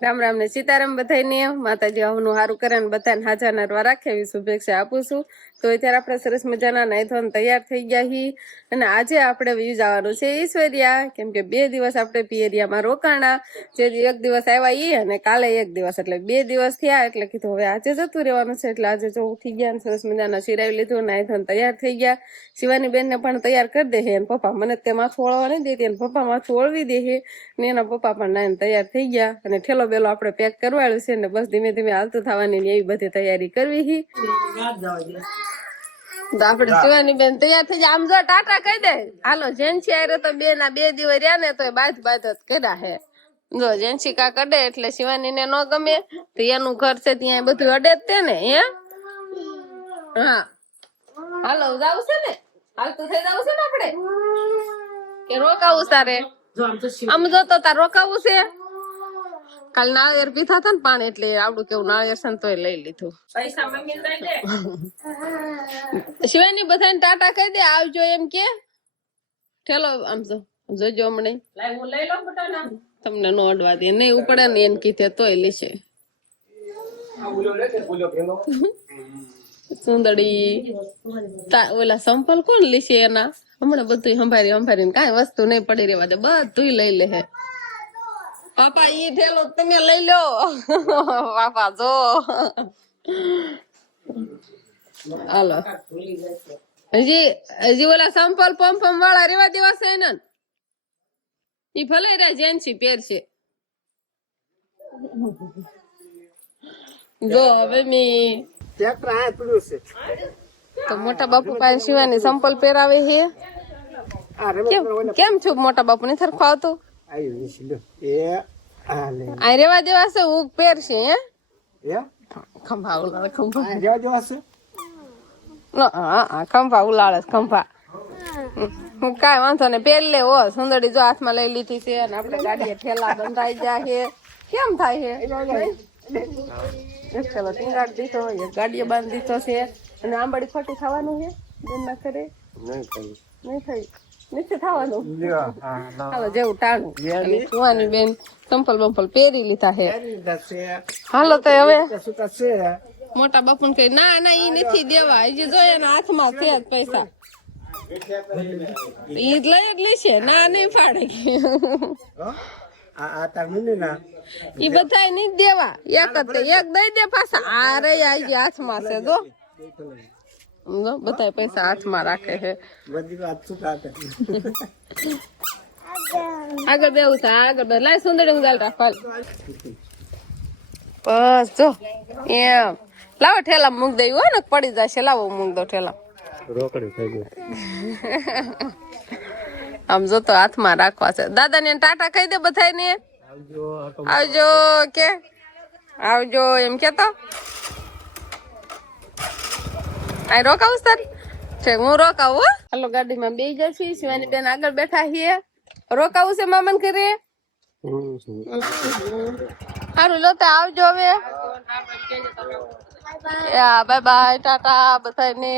રામ રામ ને સીતારામ બધાને માતાજી આવનું સારું કરે ને બધાને હાજર નરવા રાખે એવી શુભેચ્છા આપું છું. તો અત્યારે આપણે સરસ મજાના નાઈ ધોઈને તૈયાર થઈ ગયા છીએ અને આજે આપણે વ્યૂ જવાનું છે ઈશ્વરિયા, કેમ કે 2 દિવસ આપણે પિયરિયામાં રોકાણા. જે 1 દિવસ આવ્યા ઈ અને કાલે 1 દિવસ, એટલે 2 દિવસ થયા. એટલે કીધું હવે આજે જતું રહેવાનું છે. એટલે આજે જો ઉઠી ગયા ને સરસ મજાના શિરાવી લીધું, નાઈ ધોઈને તૈયાર થઈ ગયા. શિવાની બેનને પણ તૈયાર કરી દે છે. પપ્પા મને તે માથું ઓળવા નહીં દેતી અને પપ્પા માથું ઓળવી દે છે ને એના પપ્પા પણ નાઈને તૈયાર થઈ ગયા. અને ઠેલો બેલો આપણે પેક કરવાડ્યું છે ને બસ ધીમે ધીમે હાલતું થવાની ને એવી બધી તૈયારી કરવી છે. તો આપણે શિવાની બેન તૈયાર થઈ જાય. આમ જો ટાટા કહી દે હાલો. જેન્સી આરે તો 2 દિવસ રહ્યા ને તો બાજ બાજ જ કર્યા હે. જો જેન્સી કા કડે એટલે શિવાની ને ન ગમે તો એનું ઘર છે ત્યાં બધું અડે જ તે ને. હે હા હાલો જાવ છે ને, હાલતું થઈ જાવ છે ને આપણે કે રોકાવું તારે? આમ જો તો તાર રોકાવું છે. કાલ નાળિયેર પીધા હતા ને પાણી એટલે આવડું કેવું નાળિયેર છે ને તોય લઈ લીધું. પૈસા મમ્મી દઈ દે. શિવાની બધાને ટાટા કહી દે આવજો એમ કે. ઠેલો આમ જો જોજો હમણે હું લઈ લઉં બટાના. તમને નો અડવા દે નહીં ઉપડે ને એને કીધે તોય લેશે. સુંદડી ઓલા સંપલ કોણ લેશે એના? હમણાં બધું સંભાળીને કઈ વસ્તુ નહીં પડી રહેવા દે, બધું લઈ લે. પાપા ઈ ઠેલો તમે લઈ લો. પાપા જો હાલો. હજી ઓલા સંપલ પંપમ વાળા રેવા દેવા છે ને ઈ ભલે રે જેન્સી પહેરશે. જો હવે તો મોટા બાપુ પાસે શિવાની સંપલ પહેરાવે છે. કેમ છું મોટા બાપુ ને સરખું આવતું? આ રેવા દેવા છે હું પહેરશે. હે ખંભા ઉલાળે ખંભા ઉલાળે ખંભા. કઈ વાંધો ને પહેર લે. હો સુંદરી જો હાથમાં લઈ લીધી છે અને આપડે ગાડીએ ઠેલા બંધાઈ જાય છે. કેમ થાય છે? ચલો ટીંગાડ દીધો, ગાડીએ બાંધી દીધો છે. અને આંબાડી ખોટી થવાનું છે બેન ના કરે? નહીં થઈ નીચે થવાનું. હાલો જેવું ટાણું. સુવાની બેન સંપલ બંપલ પહેરી લીધા છે. હાલો તો હવે મોટા બાપુ ને કહી ના ના ઈ નથી દેવા. હજી જો એના હાથમાં છે જ પૈસા. ઈ લઈ જ લેશે. ના નહીં પાડે. ઈ બધા નહીં દેવા. એક દઈ દે પાછા. આ રે હાથમાં છે જો બધા પૈસા હાથમાં રાખે છે. આગળ બેવું છે આગળ લાય સુંદરી ઊંઘાલ રાખવા. બસ જો એમ લાવો ઠેલા મૂક દઈ હોય ને પડી જશે. લાવો મૂક દો ઠેલા. આમ જો તો હાથમાં રાખવા છે. દાદા ને ટાટા કહી દે બધા ને આવજો કે આવજો એમ કેતો. આ રોકાવું તારી છે? હું રોકાવું. હાલો ગાડીમાં બે જશે. શિવાની બેન આગળ બેઠા છીએ. રોકાવું છે મામન કરે. સારું લો તો આવજો હવે. બાય બાય ટાટા બધાને.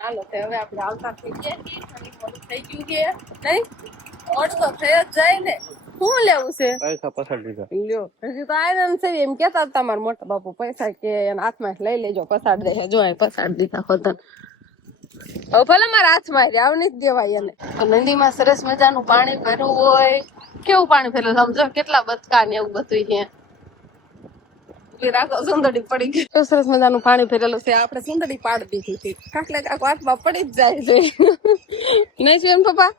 હાલો તો હવે આપણે આવતા થઈ ગયા છીએ. થઈ ગયું કે નહીં? ઓટો થઈ જ જાય ને. શું લેવું છે? પૈસા પસાડી દીધા. લ્યો હજી તો આયરન છે એમ કેતા તમારા મોટા બાપુ પૈસા કે એના હાથમાં લઈ લેજો પસાડ દે. જો પસાડ દીધા હોતન. હવે ભલે મારા હાથમાં આવ નથી દેવાય એને. નદીમાં સરસ મજાનું પાણી ભરવું હોય. કેવું પાણી ભરેલું સમજો કેટલા બચકા ને એવું બધું છે. રાખો સુંદડી પડી ગઈ. સરસ મજાનું પાણી ભરેલું છે. આપણે સુંદડી પાડી દીધી છે. કાકલે કાક હાથમાં પડી જ જાય છે. નહીં છે એમ પપ્પા?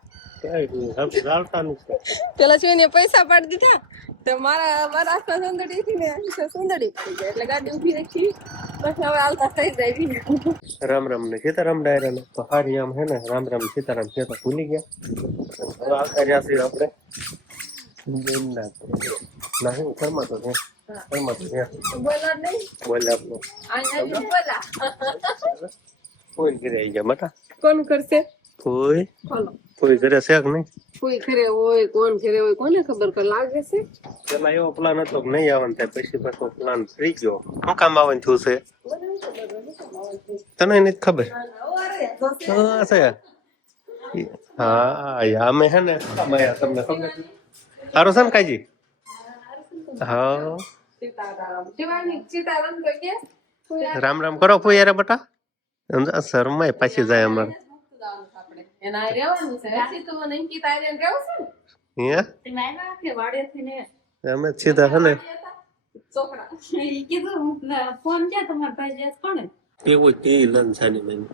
પેલા શું પૈસા પાડી દીધા તો મારા હાથમાં સુંદડી હતી ને સુંદડી પડી જાય એટલે ગાડી ઉભી રાખી. પછી હવે હાલતા થઈ જાય. રામ રામ ને સીતારામ ડાયરા ને તો હારી આમ હે ને રામ રામ સીતારામ છે તો ભૂલી ગયા. હવે આવતા રહ્યા છીએ આપણે નહીં ઘરમાં તો છે. ઘરમાં તો છે બોલે આપણું કોઈ ઘરે આવી ગયા મટા. કોણ કરશે? કોઈ ઘરે છે કે નહીં? કોઈ ઘરે હોય કોણ ઘરે હોય કોને ખબર. કે લાગે છે પેલા એવો પ્લાન હતો કે નહીં આવવાનું થાય પછી પાછો પ્લાન થઈ ગયો. શું કામ આવવાનું થયું છે તને નથી ખબર? હા અમે હે ને તમને ખબર સારું છે ને કાજી? હા સીતારામ શિવાની સીતારામ તો કે રામ રામ કરો ફુયારા બટા સમજા શરમાય પાછી જાય અમારે આપણે એના આ રહેવાનું છે હસી તો મને અંકિત આર્યન રહેવું છે ને અહીંયા તે નાના કે વાડેથી ને અમે જ સીધા છે ને છોકરા ઈ કીધું ફોન ક્યાં તમારા ભાઈ જે કોણે એવું જ ઈ લન સાની મેં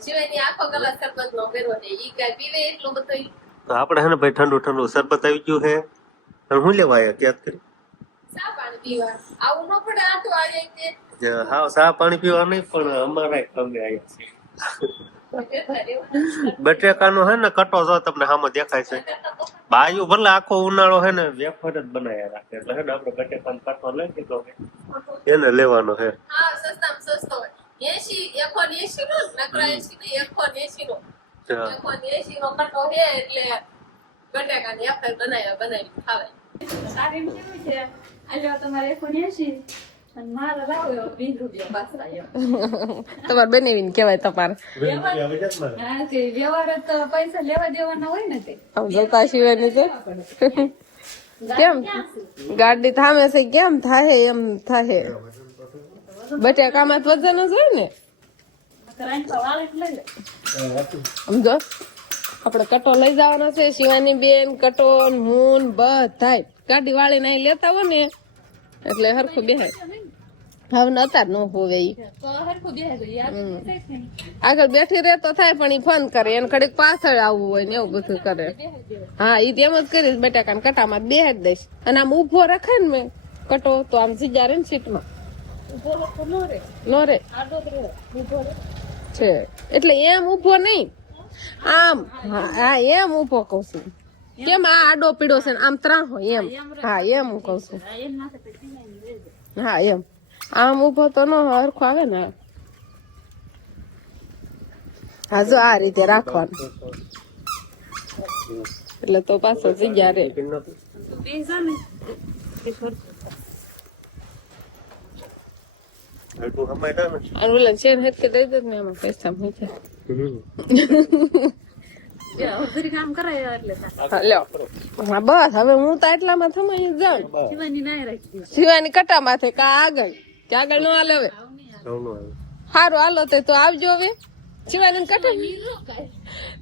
શિવાની આખો કલાક સરબત નો ફેરવો ને ઈ કઈ પીવે એટલું બધું આપણે હે ને ભાઈ ઠંડુ ઠંડુ શરબત આવી ગયું છે અને હું લેવા આવ્યા ત્યાર કરી સા પાણી પીવા આવું ન પડે આટલું આજે તે હા ચા પાણી પીવા નહીં પણ અમારા ખમે આવ્યા છે બટેકાનો હે ને કટો જો તમને સામે દેખાય છે બાયું ભલે આખો ઉનાળો હે ને વેફર જ બનાયા રાખે એટલે હે ને આપણે બટેકાનો કટો લઈ લીધો એને લેવાનો છે હા સસ્તામાં સસ્તો હોય 80 180 નો નકરા 80 ને 180 નો 180 નો કટો છે એટલે બટેકાની વેફર બનાવી ખાવાય તારે એમ કેવું છે આલ્યો તમારે 180 અને મારે લાવો 20 રૂપિયા પાછા તમારે બનાવીને કહેવાય તમારે હા તે વ્યવહાર તો પૈસા લેવા દેવાના હોય ને તે આમ જોતા શિવાની છે કેમ ગાડી થામે છે કેમ થાહે એમ થાહે બટેકામાં તો વજન જ હોય ને રાઈન વાળ એટલે લે સમજો આપણે કટો લઈ જવાનો છે શિવાની બેન કટો ને હું ને બધાય ગાડી વાળીને અહીં લેતા હોય ને એટલે હરખું બેહાય હવે ન અત્યારે ન હોવે ઈ તો હરખું બેહે તો યાદ થાય ને આગળ બેઠી રહે તો થાય પણ ઈ ફોન કરે એને કડીક પાછળ આવવું હોય ને એવું બધું કરે હા ઈ તેમ જ કરીશ બટાકા કટામાં બેહ જ દઈશ અને આમ ઉભો રાખે ને મેં કટો તો આમ સીધા રે ને સીટમાં ઉભો તો નો રે નો રે આડો જ રે ઉભો રે છે એટલે એમ ઉભો નહીં આમ હા એમ ઉભો કઉ છું કેમ આ આડો પીડો છે ને આમ ત્રણ હોય એમ હા એમ હું કઉ છું આ એમ ના થાય પછી નહીં રે હા એમ આમ ઉભો તો નો હરખો આવે ને હા જો આ રીતે રાખવાનું એટલે તો પાછો જગ્યા રે તો બેસા ને કે કર અને ઓલા છે ને હેત દઈ દે ને એમાં પૈસા મૂકે અધરી કામ કરાય એટલે હા લ્યો હા બસ હવે હું તો એટલામાં થમાઈ જ જાઉં શિવાની ના રાખી શિવાની કટા માથે કા આગળ કે આગળ નો હાલે હવે સારું હાલો તો આવજો હવે શિવાની કટા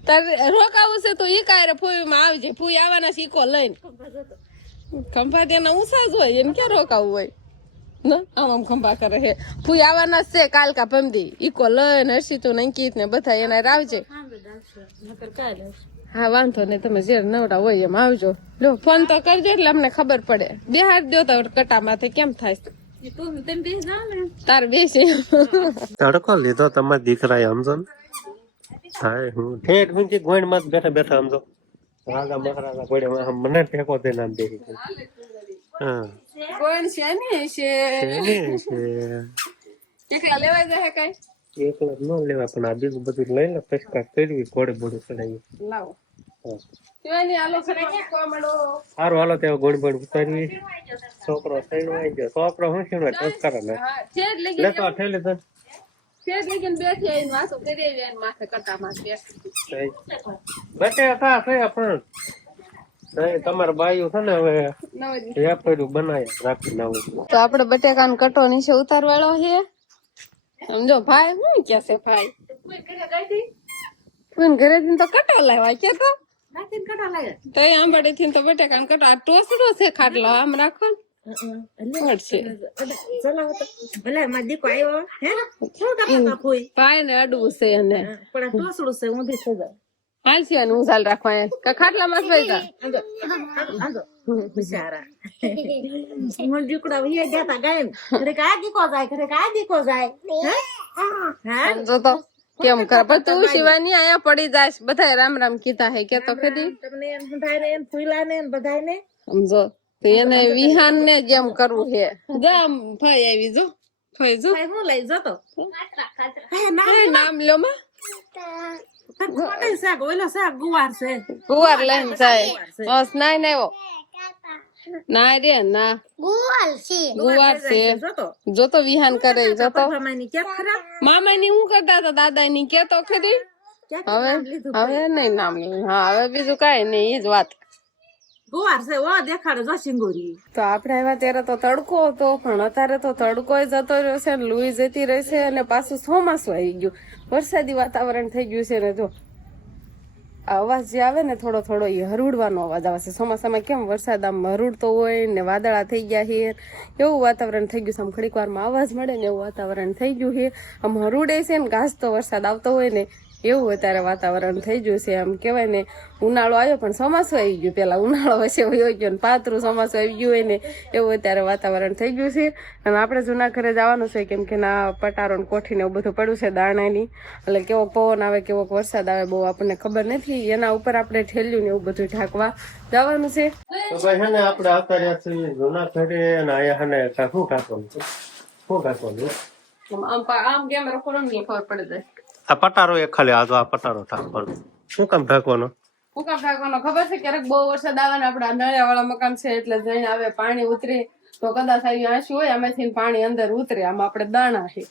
તારે રોકાવું છે તો ઈ કાયરે ફૂઈ માં આવજે ફૂઈ આવવાના શીખો લઈને ખંભા તેના ઊંચા જ હોય એને ક્યાં રોકાવું હોય ના આમ ખંભા કરે છે ફૂઈ આવવાના જ છે કાલ કા પમદી ઈકો લઈને હર્ષિતો ને અંકિત ને બધા એને આવજે નકર કાલે હા વાંધો નહીં તમે જે નવરા હોય એમ આવજો લો ફોન તો કરજો એટલે અમને ખબર પડે બે હાથ દો તો કટા માથે કેમ થાય તું તેમ બેસ જા ને તાર બેસી તડકો લીધો તમારા દીકરાએ સમજો ને હા હું ઠેઠ હું ગોઈણ માં બેઠા બેઠા સમજો રાગા મહારાજા ગોળે મને ટેકો દે નામ દે હા કોણ છે ને છે એકલા લેવાય જાય કઈ એકલા ન લેવા પણ આ બીજું બધું લઈ લે પછી કાંઈક કરવી ઘોડે બોડે ચડાવી લાવો શિવાની હાલો કોમડો સારું હાલો ત્યાં ગોળ બોડ ઉતારવી છોકરો સૈણો આવી ગયો છોકરો હું શીણો ટસ્કર ને હા છે જ લઈ લેતો ઠેલી તો છે જ લઈ બેઠી આવીને વાસો કરી આવી અને માથે કટા માં બટે કા થયા પણ તમારા બાયું છે ને હવે વેપારી બનાવ્યા રાખી નવું તો આપડે બટેકાનો કટો નીચે ઉતારવાળો છે સમજો ભાઈ શું કે છે ભાઈ કોઈ કરે ગાઈથી કોઈને ઘરેથી તો કટો લાવ્યા કે તો નાખીને કટા લાગે તો એ આંબાડેથી તો બટેકાનો કટો આ ટોસડો છે ખાટલો આમ રાખો ને પડશે ચલાવો તો ભલે માં દીકો આવ્યો હે શું કરતા કોઈ ભાઈ ને અડવું છે એને પણ ટોસડું છે ઊંધી થઈ જાય હાલ છે હું ચાલ રાખવા ખાટલામાં જ વૈતા આંદો બિચારા મોર દીકડા વિયા ગયા ગાયમ ઘરે કા દીકો જાય ઘરે કા દીકો જાય હા જો તો કેમ કરે પણ તું શિવાની આયા પડી જાય બધા રામ રામ કીધા હે કે તો ફેરી તમને એમ બધાને એમ ફૂલા ને બધાને સમજો તો એને વિહાન ને જેમ કરવું છે જામ ભાઈ આવી જો ભાઈ જો ભાઈ હું લઈ જતો નામ લો માં કોટે શાક ઓલો શાક ગુવાર છે ગુવાર લઈને જાય બસ નાઈ નાયો ના રે ના ગુવાર છે જો તો વિહાન કરે જો તો મામાની કે ખરા મામા ની હું કરતા હતા દાદા ની કે તો ખરી હવે હવે નહીં નામ હા હવે બીજું કઈ નહીં ઈ જ વાત ગુવાર છે ઓ દેખાડે જો સિંગોરી. તો આપણે આવ્યા ત્યારે તો તડકો હતો, પણ અત્યારે તો તડકો જતો રહ્યો છે અને લુઈ જતી રહેશે અને પાછું ચોમાસું આવી ગયું, વરસાદી વાતાવરણ થઈ ગયું છે. ને જો આ અવાજ જે આવે ને થોડો થોડો એ હરુડવાનો અવાજ આવે છે. ચોમાસામાં કેમ વરસાદ આમ હરુડતો હોય ને વાદળા થઈ ગયા છે એવું વાતાવરણ થઈ ગયું છે. આમ ઘડીક વારમાં અવાજ મળે ને એવું વાતાવરણ થઈ ગયું છે. આમ હરુડે છે ને ઘાસતો વરસાદ આવતો હોય ને એવું અત્યારે વાતાવરણ થઈ ગયું છે. આમ કહેવાય ને ઉનાળો આવ્યો પણ ચોમાસું આવી ગયું, પેલા ઉનાળો વચ્ચે વયો ગયો ને પાતરું ચોમાસું આવી ગયું હોય ને એવું અત્યારે વાતાવરણ થઈ ગયું છે. અને આપણે જૂના ઘરે જવાનું છે, કેમ કે ના પટારો ને કોઠી ને એવું બધું પડ્યું છે દાણાની, એટલે કેવો પવન આવે કેવો વરસાદ આવે બહુ આપણને ખબર નથી. એના ઉપર આપણે ઠેલ્યું ને એવું બધું ઢાંકવા જવાનું છે. તો ભાઈ હે ને આપણે આવતા રહ્યા છીએ જૂના ઘરે, અને અહીંયા હે ને શું ઢાંકવાનું છે, શું ઢાંકવાનું આમ કેમ રખોડો ને ખબર પડે જાય. આ પટારો એક ખાલી આ પટારો ઢાંકવાનો. શું કામ ઢાંકવાનો? હું કામ ઢાંકવાનો ખબર છે, ક્યારેક બહુ વરસાદ આવે ને આપડા નળિયા વાળા મકાન છે એટલે જઈને આવે પાણી ઉતરે તો કદાચ આવી આંસુ હોય આમાંથી પાણી અંદર ઉતરે. આમાં આપણે દાણા છે.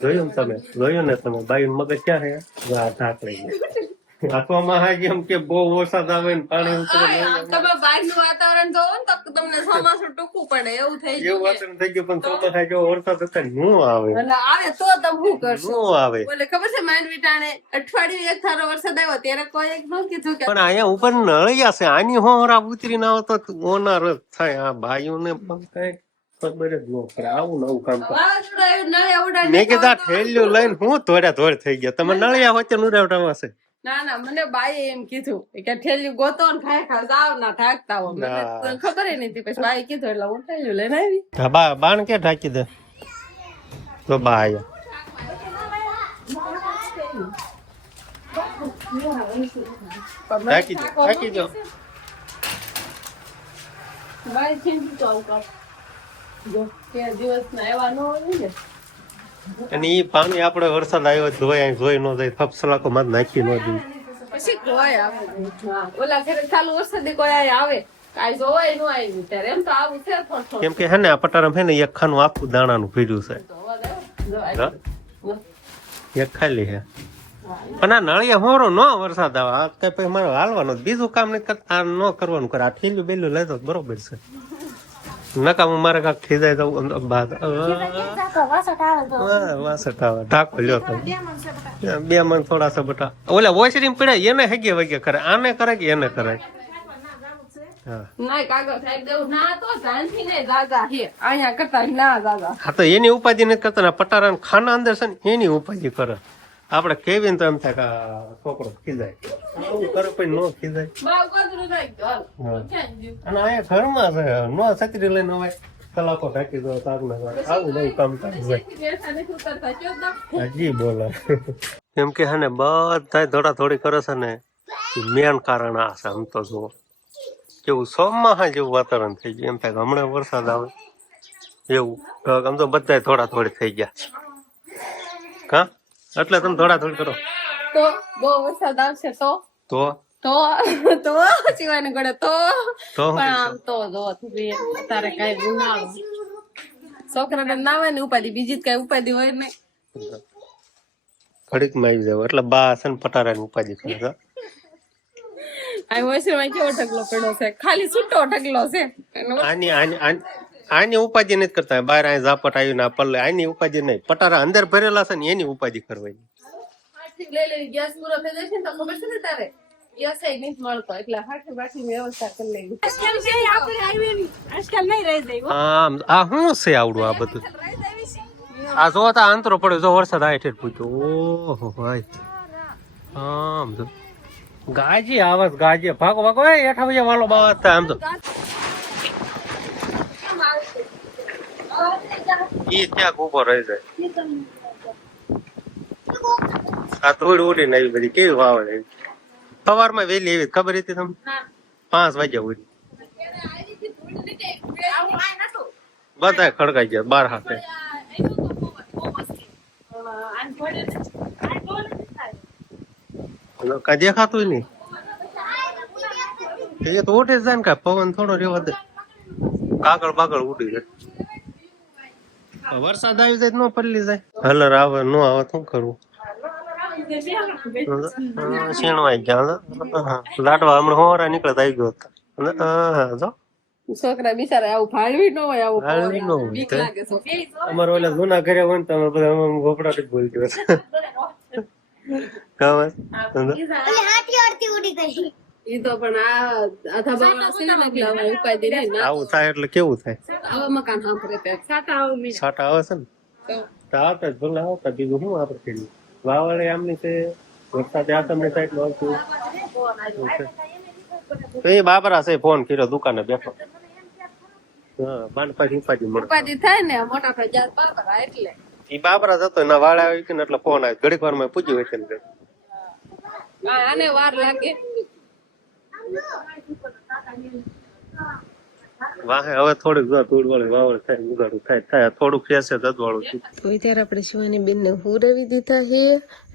જોયું ને તમે, જોયું ને તમે, બાઈ મગજ ક્યાં છે? ઢાંકણી હાથવામાં હાજી એમ કે બહુ વરસાદ આવે ને પાણી ઉતરે. તમે બહારનું વાતાવરણ જોવો ને તો તમને ચોમાસું ટૂંકું પડે એવું થઈ એવું ગયું. વાતાવરણ થઈ ગયું, પણ ચોમાસા જેવો વરસાદ હતા નું આવે, એટલે આવે તો તમે શું કરશો? નું આવે. બોલે ખબર છે માંડવી ટાણે અઠવાડિયું એક થારો વરસાદ આવ્યો ત્યારે કોઈ એક ન કીધું કે પણ અહીંયા ઉપર નળિયા છે, આની હોરા ઉતરી ના આવે તો ઓનાર જ થાય. આ ભાઈઓને પણ કઈ ખબર જ ન પડે. આવું નવું કામ કરે. વાવાઝોડું આવ્યું, નળિયા ઉડાડી મેં કીધું આ ઠેલ્યું લઈને હું ધોડ્યા ધોડ થઈ ગયા, તમે નળિયા વચ્ચે નુરાવટામાં છે. ના ના મને બાઈએ એમ કીધું કે ઠેલ્યું ગોતો ને ખાય ખા જાવ ના ઢાકતા હો. મને તો ખબર ય નથી, પછી બાએ કીધું એટલે હું ઠેલ્યું લઈને આવી. હા, બાણ કે ઢાંકી દે તો બા આયા. ઢાંકી દો, ઢાંકી દો. બાઈ ચીંધી તો આવું કર. જો કે દિવસના એવા ન હોય ને અને ઈ પાણી આપણે વરસાદ આવ્યો જોઈ ન જાય, ફપસલાકો માં નાખી ન દઈએ. પછી કોઈ આવે હા ઓલા ઘરે ચાલુ વરસાદી કોઈ આય આવે કાઈ જોવાય ન આવ્યું ત્યારે એમ તો આવું છે થોડું થોડું. કેમ કે હે ને આ પટારામાં હે ને એક ખાનું આખું દાણાનું ભીડ્યું છે, તો અવાજ આવે જો આવ્યું. એક ખાલી છે. પણ આ નળિયા હોરો ન વરસાદ આવે આ કઈ પછી મારે હાલવાનું જ. બીજું કામ નહીં કરતા, આ ન કરવાનું કરે. આ ઠેલ્યું બેલ્યું લેતો બરોબર છે. નકામું મારે કાંક થઈ જાય તો બાદ વાસટ આવે. ઢાકો લ્યો તો 2 મણ થોડા સા બટા ઓલા વોશરીમ પડે એને હેગે વગે કરે, આને કરે કે એને કરે. હા ના કાગળ સાહેબ દેવું ના તો જાનથી ને જાજા હે અહીંયા કરતા ના જાજા. હા તો એની ઉપાધિ નથી કરતા ને પટારા ખાના અંદર છે ને એની ઉપાધિ કરે. આપણે કેવી તો એમ થાય કે આ છોકરો ખીજાય, આવું કરે પછી નો ખીજાય. બા ગોદરું જાય તો હાલ. હા. ક્યાં ગયું? અને અહીંયા ઘરમાં છે નો છત્રી લઈને હોય કલાકો ઢાંકી દો તાગને આવું નહીં કામ થાય. બેસા નથી ઉતરતા કયો તો હજી બોલે કેમ કે હે ને બધા ધોડા થોડી કરે છે ને મેન કારણ આ છે. આમ તો જુઓ કેવું સોમમાં જેવું વાતાવરણ થઈ ગયું, એમ થાય કે હમણાં વરસાદ આવે એવું. આમ તો બધા થોડા થોડી થઈ ગયા કા, એટલે તમે થોડા થોડી કરો તો બહુ વરસાદ આવશે તો તો તો તો સિવાય ગળે તો તો પણ આમ તો જો અત્યારે કઈ ગુનાળો છોકરાને ના હોય ને ઉપાધિ, બીજી જ કઈ ઉપાધિ હોય ને. ઘડીક માં આવી જાવ એટલે બા છે ને પટારાની ઉપાધિ કરે છે. આ વોશરૂમમાં કેવો ઢગલો પડ્યો છે, ખાલી છૂટો ઢગલો છે. આની આની આની ઉપાધિ નથી કરતા. બહાર અહીં ઝાપટ આવ્યું ના પલ્લે આની ઉપાધિ નહીં. પટારા અંદર ભરેલા છે ને એની ઉપાધિ કરવાની. લઈ લઈ ગેસ પૂરો થઈ જશે ને તો ખબર છે ને તારે ગેસ નથી મળતો એટલે હાથી બાથી વ્યવસ્થા કરી લેવી. આજકાલ નહીં રહી જાય આમ આ શું છે આવડું આ બધું? આ જો તા અંતરો પડ્યો, જો વરસાદ આ ઠેર પૂછ્યો. ઓહો ભાઈ આમ જો ગાજી આવાજ ગાજી ભાગો ભાગો એ હેઠા ભાઈ વાલો બાત આમ તો ઈ ક્યાંક ઉભો રહી જાય. આ થોડી ઉડીને આવી બધી કેવી વાવડ આવી. સવારમાં વહેલી એવી ખબર હતી તમને? 5 વાગ્યા ઉડી બધા ખડકાઈ ગયા 12 હાથે. કઈ દેખાતું નહીં. એ તો ઉઠે જાય ને કા પવન થોડો રેવા દે, કાગળ બાગળ ઉડી જાય. વરસાદ આવી જાય ન પલ્લી જાય. હલર આવે ન આવે શું કરવું? સીણવાઈ ગયા લાડવા હમણાં હોરા નીકળતા આવી ગયો હતા. હા જો છોકરા બિચારા આવું ભાળવી ન હોય, આવું ભાળવી ન પવન આવે. હોય. બીક લાગે છે. અમારે ઓલા જૂના ઘરે હોય ને તમે બધા આમ ગોપડાટ જ બોલી ગયો કામ ઈ તો પણ આ આધા બાવળા છે ને એટલે હવે ઉપાય નહીં ના આવું થાય એટલે કેવું થાય આવા મકાન સાંભળે ત્યાં સાટા આવે મી છાટા આવે છે ને તો આવતા જ ભલે આવતા બીજું શું આપણે કરીએ વાવડે આમની છે વરસાદ આ તમને સાઈડ માં આવતું તો એ બાબરા છે ફોન કર્યો દુકાને બેઠો હા બાન પાછી ઉપાડી મળે ઉપાધિ થાય ને મોટા ભાઈ જાત બાબરા એટલે ઈ બાબરા જતો એના વાળા આવી કે એટલે ફોન આવ્યો ઘડીક વાર માં પૂછ્યું હોય છે આને વાર લાગે. વાહે હવે થોડીક જો ધૂળ વાળી વાવડ થાય ઉગાડું થાય થોડુંક ખેસે દદવાળું છે તો ત્યારે આપણે શિવાની બેન ને હુરવી દીધા છે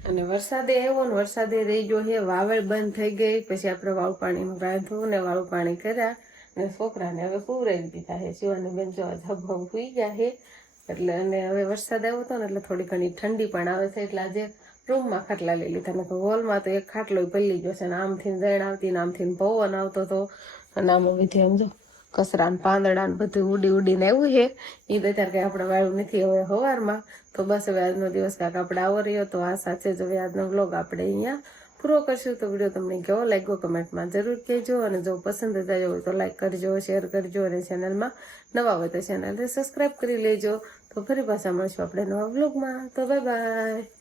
અને વરસાદે આવ્યો ને વરસાદે રહી ગયો છે, વાવડ બંધ થઈ ગઈ. પછી આપણે વાવ પાણીનું રાંધવું ને વાવ પાણી કર્યા અને છોકરાને હવે હુરવી દીધા છે. શિવાની બેન જો ધબધબ સુઈ ગયા છે એટલે અને હવે વરસાદ આવ્યો હતો ને એટલે થોડી ઘણી ઠંડી પણ આવે છે એટલે આજે રૂમમાં ખાટલા લઈ લીધા ને હોલમાં તો એક ખાટલો પલ્લી ગયો છે ને આમથી જણ આવતી ને આમથી પવન આવતો હતો અને આમ વિધિ સમજો કચરા ને પાંદડા ને બધું ઉડી ઉડીને આવ્યું છે. એ તો ત્યારે કઈ આપણે વાળું નથી હવે સવારમાં. તો બસ હવે આજનો દિવસ કાંક આપણે આવો રહ્યો તો આ સાથે જ હવે આજનો વ્લોગ આપણે અહીંયા પૂરો કરશું. તો વિડીયો તમને કેવો લાગ્યો કમેન્ટમાં જરૂર કહેજો અને જો પસંદ થયો હોય તો લાઈક કરજો, શેર કરજો અને ચેનલમાં નવા હોય તો ચેનલને સબસ્ક્રાઈબ કરી લેજો. તો ફરી પાછા મળશું આપણે નવા વ્લોગમાં. તો બાય બાય.